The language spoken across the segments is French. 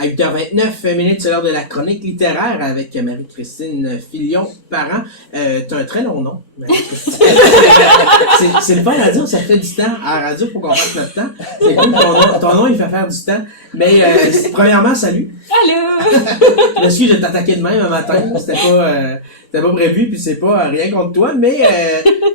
À 8h29, c'est l'heure de la chronique littéraire avec Marie-Christine Filion-Parent. T'as un très long nom, Marie-Christine. c'est le fun à dire, ça fait du temps. À la radio, faut qu'on fasse notre temps. C'est cool, ton nom, il fait faire du temps. Mais premièrement, salut. Allô! Excuse de t'attaquer de même un matin. C'était pas prévu, puis c'est pas rien contre toi. Mais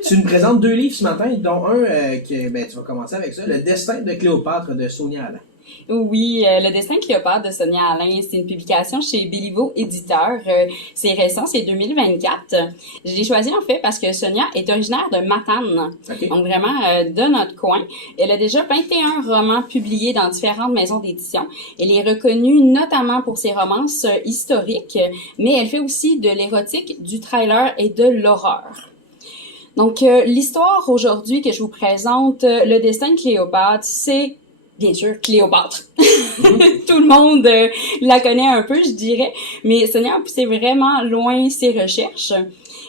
tu nous présentes 2 livres ce matin, dont un tu vas commencer avec ça, Le destin de Cléopâtre de Sonia Alain. Oui, Le destin de Cléopâtre de Sonia Alain, c'est une publication chez Béliveau Éditeur. C'est récent, c'est 2024. Je l'ai choisi en fait parce que Sonia est originaire de Matane, Okay. donc vraiment de notre coin. Elle a déjà 21 romans publiés dans différentes maisons d'édition. Elle est reconnue notamment pour ses romances historiques, mais elle fait aussi de l'érotique, du thriller et de l'horreur. Donc, l'histoire aujourd'hui que je vous présente, Le destin de Cléopâtre, c'est bien sûr Cléopâtre. Tout le monde la connaît un peu, je dirais, mais Sonia a poussé vraiment loin ses recherches.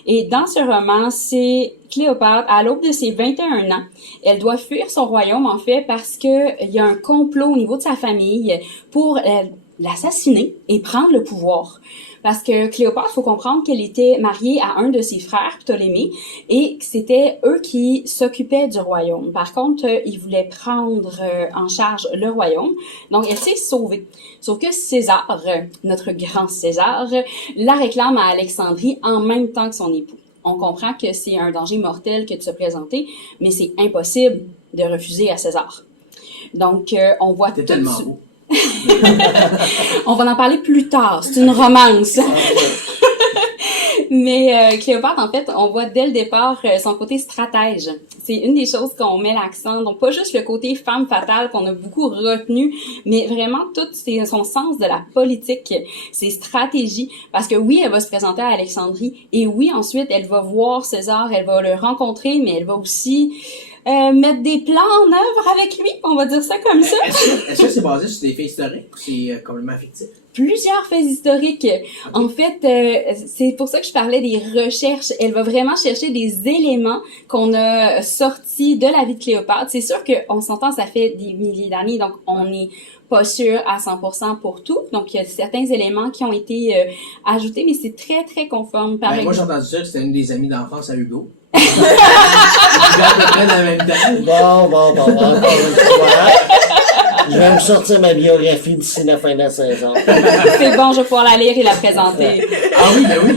Et dans ce roman, c'est Cléopâtre, à l'aube de ses 21 ans, elle doit fuir son royaume, en fait, parce que il y a un complot au niveau de sa famille pour l'assassiner et prendre le pouvoir. Parce que Cléopâtre, faut comprendre qu'elle était mariée à un de ses frères, Ptolémée, et que c'était eux qui s'occupaient du royaume. Par contre, ils voulaient prendre en charge le royaume. Donc, elle s'est sauvée. Sauf que César, notre grand César, la réclame à Alexandrie en même temps que son époux. On comprend que c'est un danger mortel que de se présenter, mais c'est impossible de refuser à César. Donc, on voit tout tellement beau. On va en parler plus tard. C'est une romance. Mais Cléopâtre, en fait, on voit dès le départ son côté stratège. C'est une des choses qu'on met l'accent. Donc, pas juste le côté femme fatale qu'on a beaucoup retenu, mais vraiment tout son sens de la politique, ses stratégies. Parce que oui, elle va se présenter à Alexandrie. Et oui, ensuite, elle va voir César, elle va le rencontrer, mais elle va aussi mettre des plans en œuvre avec lui, on va dire ça comme ça. Est-ce que c'est basé sur des faits historiques ou c'est complètement fictif? Plusieurs faits historiques. Okay. En fait, c'est pour ça que je parlais des recherches. Elle va vraiment chercher des éléments qu'on a sortis de la vie de Cléopâtre. C'est sûr qu'on s'entend, ça fait des milliers d'années, donc on n'est pas sûr à 100% pour tout. Donc, il y a certains éléments qui ont été ajoutés, mais c'est très, très conforme. Moi, j'ai entendu ça que c'était une des amies d'enfance à Hugo. Bon. Je vais me sortir ma biographie d'ici la fin de la saison. C'est bon, je vais pouvoir la lire et la présenter. Ah oui, ben oui.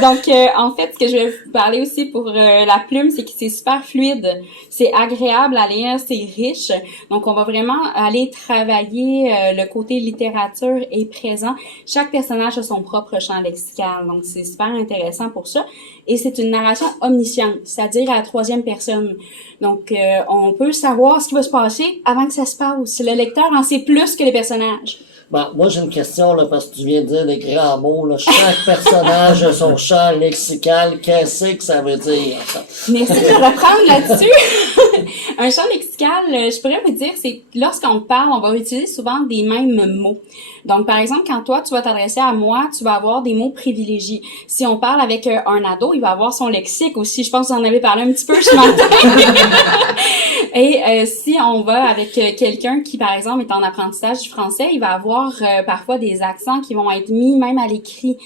Donc, en fait, ce que je vais vous parler aussi pour la plume, c'est que c'est super fluide. C'est agréable à lire, c'est riche. Donc, on va vraiment aller travailler le côté littérature est présent. Chaque personnage a son propre champ lexical. Donc, c'est super intéressant pour ça. Et c'est une narration omnisciente, c'est-à-dire à la 3e personne. Donc, on peut savoir ce qui va se passer avant que ça se passe. Le lecteur en sait plus que les personnages. Bon, moi, j'ai une question, là, parce que tu viens de dire des grands mots, là. Chaque personnage a son champ lexical. Qu'est-ce que ça veut dire, ça? Merci de reprendre là-dessus. Un champ lexical, je pourrais vous dire, c'est lorsqu'on parle, on va utiliser souvent des mêmes mots. Donc, par exemple, quand toi, tu vas t'adresser à moi, tu vas avoir des mots privilégiés. Si on parle avec un ado, il va avoir son lexique aussi. Je pense que vous en avez parlé un petit peu ce matin. Et si on va avec quelqu'un qui, par exemple, est en apprentissage du français, il va avoir parfois des accents qui vont être mis même à l'écrit.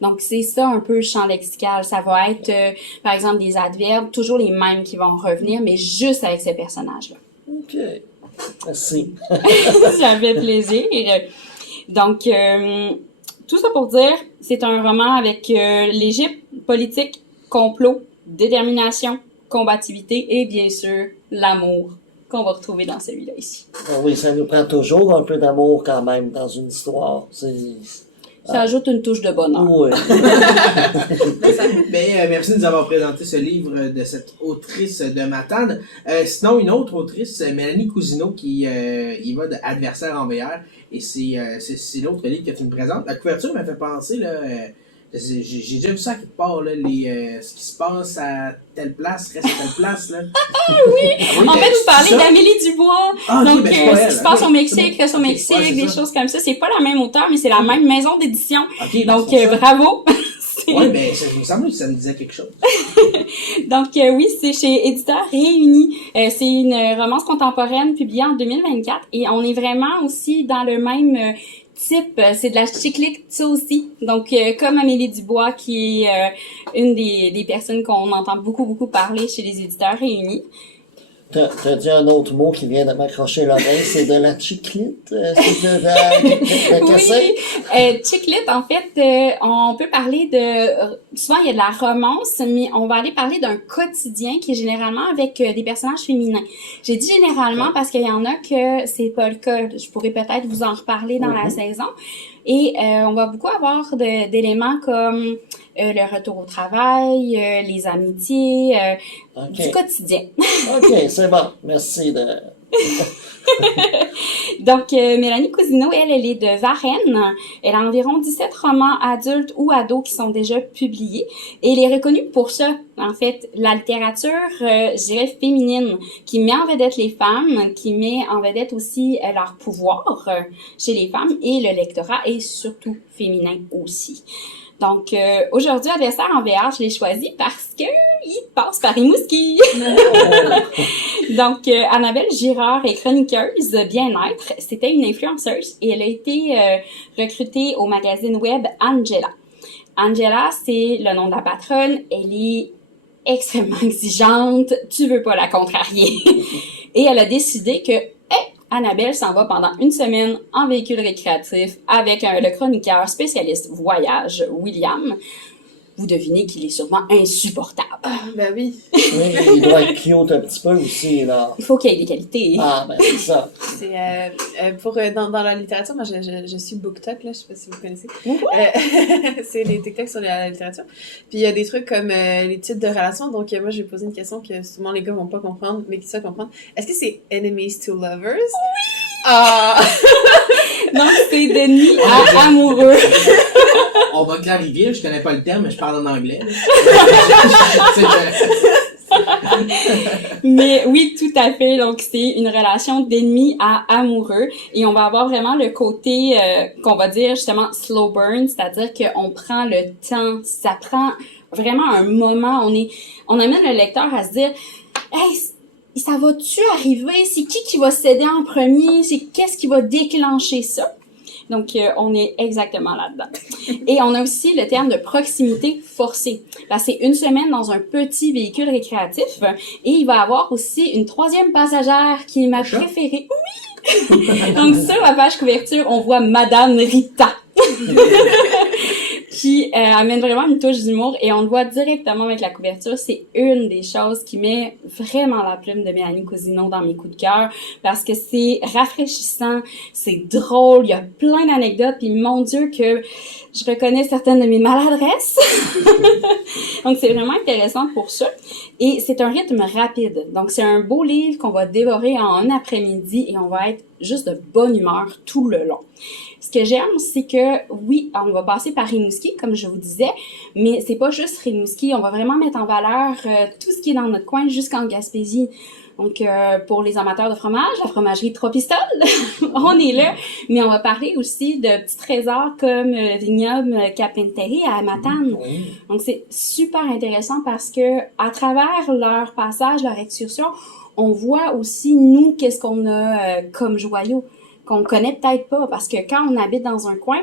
Donc, c'est ça un peu le champ lexical. Ça va être, par exemple, des adverbes, toujours les mêmes qui vont revenir, mais juste avec ces personnages-là. OK. Merci. Ça fait plaisir. Donc, tout ça pour dire, c'est un roman avec l'Égypte, politique, complot, détermination, combativité et bien sûr, l'amour qu'on va retrouver dans celui-là ici. Oui, ça nous prend toujours un peu d'amour quand même dans une histoire. Ça ajoute une touche de bonheur. Oui. Merci de nous avoir présenté ce livre de cette autrice de Matane. Sinon, une autre autrice, Mélanie Cousineau, qui y va de Adversaire en VR. Et c'est l'autre livre que tu me présentes. La couverture m'a fait penser, là, j'ai déjà vu ça quelque part, là, ce qui se passe à telle place reste à telle place. Là. Oui, en fait, vous parlez d'Amélie Dubois. Ah, donc, okay, ce qui se passe au Mexique reste au Mexique, ouais, des choses comme ça. C'est pas la même auteur, mais c'est la même maison d'édition. Okay, donc, bravo. Oui, mais ça, il me semble que ça me disait quelque chose. Donc oui, c'est chez Éditeurs Réunis. C'est une romance contemporaine publiée en 2024 et on est vraiment aussi dans le même type. C'est de la chick lit, ça aussi. Donc comme Amélie Dubois, qui est une des personnes qu'on entend beaucoup parler chez les Éditeurs Réunis. T'as dit un autre mot qui vient de m'accrocher l'oreille, c'est de la chiclite? C'est de la... Oui, chick lit, en fait, on peut parler de... Souvent, il y a de la romance, mais on va aller parler d'un quotidien qui est généralement avec des personnages féminins. J'ai dit généralement parce qu'il y en a que c'est pas le cas. Je pourrais peut-être vous en reparler dans la saison. Et on va beaucoup avoir d'éléments comme le retour au travail, les amitiés, du quotidien. OK, c'est bon. Merci de... Donc, Mélanie Cousineau, elle est de Varennes. Elle a environ 17 romans adultes ou ados qui sont déjà publiés. Et elle est reconnue pour ça, en fait, la littérature, je dirais, féminine, qui met en vedette les femmes, qui met en vedette aussi leur pouvoir chez les femmes, et le lectorat est surtout féminin aussi. Donc, aujourd'hui, Adversaire en VR, je l'ai choisi parce que il passe par Rimouski. Donc, Annabelle Girard est chroniqueuse bien-être. C'était une influenceuse et elle a été recrutée au magazine web Angela. Angela, c'est le nom de la patronne. Elle est extrêmement exigeante. Tu veux pas la contrarier. Et elle a décidé que Annabelle s'en va pendant une semaine en véhicule récréatif avec le chroniqueur spécialiste voyage, William. Vous devinez qu'il est sûrement insupportable. Ben oui. Oui, il doit être cute un petit peu aussi, là. Il faut qu'il y ait des qualités. Ah, ben c'est ça. C'est dans la littérature, moi je suis BookTok, là, je sais pas si vous connaissez. C'est les TikTok sur la littérature. Puis il y a des trucs comme les titres de relations. Donc moi je vais poser une question que souvent les gars vont pas comprendre, mais qui savent comprendre. Est-ce que c'est enemies to lovers? Oui! Ah! Non, c'est d'ennemis à amoureux. On va clarifier, je connais pas le terme, mais je parle en anglais. Mais oui, tout à fait. Donc, c'est une relation d'ennemi à amoureux. Et on va avoir vraiment le côté qu'on va dire justement slow burn, c'est-à-dire qu'on prend le temps. Ça prend vraiment un moment. On amène le lecteur à se dire « Hey, ça va-tu arriver? C'est qui va céder en premier? Qu'est-ce qui va déclencher ça? » Donc, on est exactement là-dedans. Et on a aussi le terme de proximité forcée. Là, c'est une semaine dans un petit véhicule récréatif. Et il va y avoir aussi une troisième passagère qui est ma préférée. Oui! Donc, sur la page couverture, on voit Madame Rita. Qui amène vraiment une touche d'humour et on le voit directement avec la couverture. C'est une des choses qui met vraiment la plume de Mélanie Cousineau dans mes coups de cœur parce que c'est rafraîchissant, c'est drôle, il y a plein d'anecdotes puis mon Dieu que je reconnais certaines de mes maladresses. Donc c'est vraiment intéressant pour ça et c'est un rythme rapide. Donc c'est un beau livre qu'on va dévorer en un après-midi et on va être juste de bonne humeur tout le long. Ce que j'aime, c'est que, oui, on va passer par Rimouski, comme je vous disais, mais c'est pas juste Rimouski. On va vraiment mettre en valeur tout ce qui est dans notre coin jusqu'en Gaspésie. Donc, pour les amateurs de fromage, la fromagerie Trois Pistoles, on est là. Mais on va parler aussi de petits trésors comme le vignoble Carpentier à Matane. Donc, c'est super intéressant parce que à travers leur passage, leur excursion, on voit aussi, nous, qu'est-ce qu'on a comme joyaux qu'on connaît peut-être pas, parce que quand on habite dans un coin,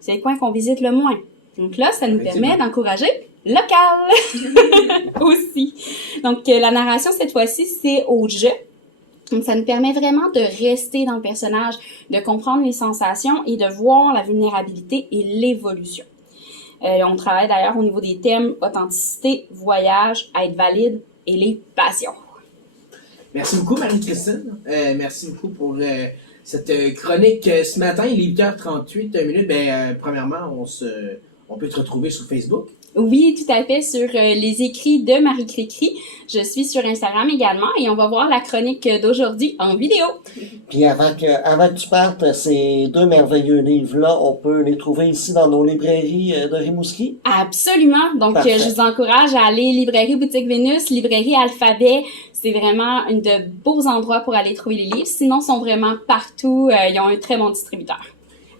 c'est le coin qu'on visite le moins. Donc là, ça nous permet d'encourager local aussi. Donc, la narration, cette fois-ci, c'est au jeu. Donc, ça nous permet vraiment de rester dans le personnage, de comprendre les sensations et de voir la vulnérabilité et l'évolution. On travaille d'ailleurs au niveau des thèmes authenticité, voyage, être valide et les passions. Merci beaucoup, Marie-Christine. Merci beaucoup pour cette chronique ce matin. Il est 8h38 minutes. Premièrement, on peut te retrouver sur Facebook. Oui, tout à fait, sur les écrits de Marie Cricri. Je suis sur Instagram également et on va voir la chronique d'aujourd'hui en vidéo. Puis avant que tu partes, ces deux merveilleux livres-là, on peut les trouver ici dans nos librairies de Rimouski? Absolument. Donc, je vous encourage à aller librairie Boutique Vénus, librairie Alphabet. C'est vraiment un de beaux endroits pour aller trouver les livres. Sinon, ils sont vraiment partout. Ils ont un très bon distributeur.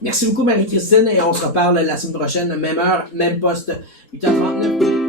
Merci beaucoup Marie-Christine et on se reparle la semaine prochaine, même heure, même poste, 8h39.